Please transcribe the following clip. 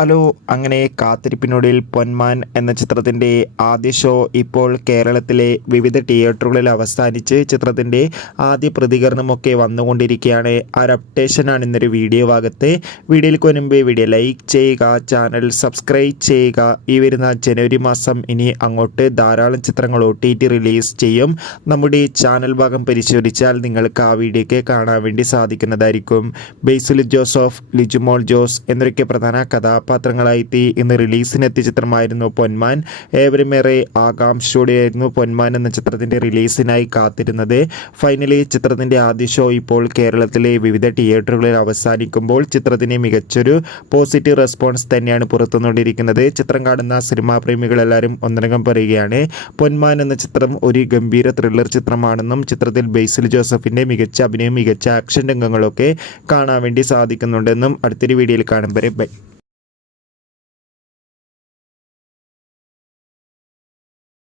Hello, അങ്ങനെ കാത്തിരിപ്പിനൊടുവിൽ പൊന്മാൻ എന്ന ചിത്രത്തിൻ്റെ ആദ്യ ഷോ ഇപ്പോൾ കേരളത്തിലെ വിവിധ തിയേറ്ററുകളിൽ അവസാനിച്ച് ചിത്രത്തിൻ്റെ ആദ്യ പ്രതികരണമൊക്കെ വന്നുകൊണ്ടിരിക്കുകയാണ്. ആ ഒരു അപ്ഡേഷനാണ് ഇന്നൊരു വീഡിയോ ഭാഗത്ത്. വീഡിയോയിലേക്ക് മുൻപ് വീഡിയോ ലൈക്ക് ചെയ്യുക, ചാനൽ സബ്സ്ക്രൈബ് ചെയ്യുക. ഈ വരുന്ന ജനുവരി മാസം ഇനി അങ്ങോട്ട് ധാരാളം ചിത്രങ്ങൾ OTT റിലീസ് ചെയ്യും. നമ്മുടെ ചാനൽ ഭാഗം പരിശോധിച്ചാൽ നിങ്ങൾക്ക് ആ വീഡിയോയ്ക്ക് കാണാൻ വേണ്ടി സാധിക്കുന്നതായിരിക്കും. ബേസിൽ ജോസഫ്, ലിജുമോൾ ജോസ് എന്നൊക്കെ പ്രധാന കഥാപാത്രങ്ങളായി ഇന്ന് റിലീസിനെത്തിയ ചിത്രമായിരുന്നു പൊന്മാൻ. ഏവരുമേറെ ആകാംക്ഷയോടെയായിരുന്നു പൊന്മാൻ എന്ന ചിത്രത്തിൻ്റെ റിലീസിനായി കാത്തിരുന്നത്. ഫൈനലി ചിത്രത്തിൻ്റെ ആദ്യ ഷോ ഇപ്പോൾ കേരളത്തിലെ വിവിധ തിയേറ്ററുകളിൽ അവസാനിക്കുമ്പോൾ ചിത്രത്തിന് മികച്ചൊരു പോസിറ്റീവ് റെസ്പോൺസ് തന്നെയാണ് പുറത്തുകൊണ്ടിരിക്കുന്നത്. ചിത്രം കാണുന്ന സിനിമാ പ്രേമികളെല്ലാവരും ഒന്നടങ്കം പറയുകയാണ് പൊന്മാൻ എന്ന ചിത്രം ഒരു ഗംഭീര ത്രില്ലർ ചിത്രമാണെന്നും ചിത്രത്തിൽ ബേസിൽ ജോസഫിൻ്റെ മികച്ച അഭിനയം, മികച്ച ആക്ഷൻ രംഗങ്ങളൊക്കെ കാണാൻ വേണ്ടി സാധിക്കുന്നുണ്ടെന്നും അടുത്തൊരു വീഡിയോയിൽ കാണും വരെ ബൈ.